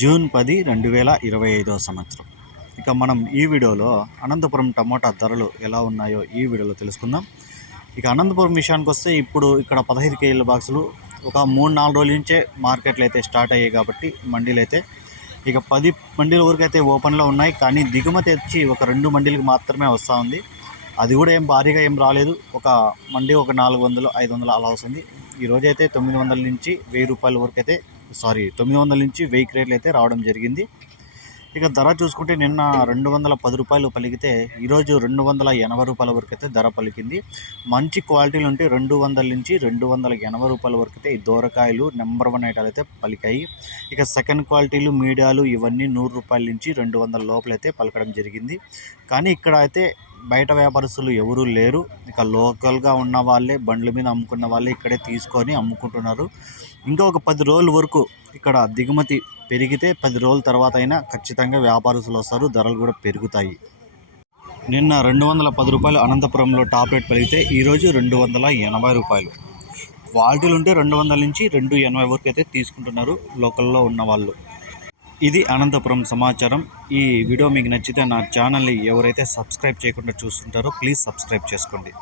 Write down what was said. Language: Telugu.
జూన్ 10, 2025 సంవత్సరం. ఇక మనం ఈ వీడియోలో అనంతపురం టమోటా ధరలు ఎలా ఉన్నాయో ఈ వీడియోలో తెలుసుకుందాం. ఇక అనంతపురం విషయానికి వస్తే ఇప్పుడు ఇక్కడ 15 కేజీల బాక్సులు ఒక 3-4 రోజుల నుంచే మార్కెట్లు అయితే స్టార్ట్ అయ్యాయి కాబట్టి మండీలు అయితే ఇక 10 మండీల వరకు అయితే ఓపెన్లో ఉన్నాయి. కానీ దిగుమతి వచ్చి ఒక 2 మండీలకు మాత్రమే వస్తూ ఉంది. అది కూడా ఏం భారీగా ఏం రాలేదు. ఒక మండీ ఒక 400, 500 అలా వస్తుంది. ఈరోజు అయితే 900 నుంచి 1000 రూపాయల వరకు అయితే 900 నుంచి 1000 క్రేట్లు అయితే రావడం జరిగింది. ఇక ధర చూసుకుంటే నిన్న 210 రూపాయలు పలికితే ఈరోజు 280 రూపాయల వరకు అయితే ధర పలికింది. మంచి క్వాలిటీలు ఉంటే 200 నుంచి 280 రూపాయల వరకు అయితే ఈ దోరకాయలు నెంబర్ 1 ఐటాలు అయితే పలికాయి. ఇక సెకండ్ క్వాలిటీలు మీడియాలు ఇవన్నీ 100 రూపాయల నుంచి 200 లోపలైతే పలకడం జరిగింది. కానీ ఇక్కడ అయితే బయట వ్యాపారస్తులు ఎవరూ లేరు. ఇక లోకల్గా ఉన్న వాళ్ళే బండ్ల మీద అమ్ముకున్న వాళ్ళే ఇక్కడే తీసుకొని అమ్ముకుంటున్నారు. ఇంకా ఒక 10 రోజుల వరకు ఇక్కడ దిగుమతి పెరిగితే 10 రోజుల తర్వాత అయినా ఖచ్చితంగా వ్యాపారస్తులు వస్తారు, ధరలు కూడా పెరుగుతాయి. నిన్న 210 రూపాయలు అనంతపురంలో టాప్ రేట్ పెరిగితే ఈరోజు 280 రూపాయలు. క్వాలిటీలు ఉంటే 200 నుంచి 280 వరకు అయితే తీసుకుంటున్నారు లోకల్లో ఉన్న వాళ్ళు. ఇది అనంతపురం సమాచారం. ఈ వీడియో మీకు నచ్చితే నా ఛానల్ని ఎవరైతే సబ్స్క్రైబ్ చేయకుండా చూస్తుంటారో ప్లీజ్ సబ్స్క్రైబ్ చేసుకోండి.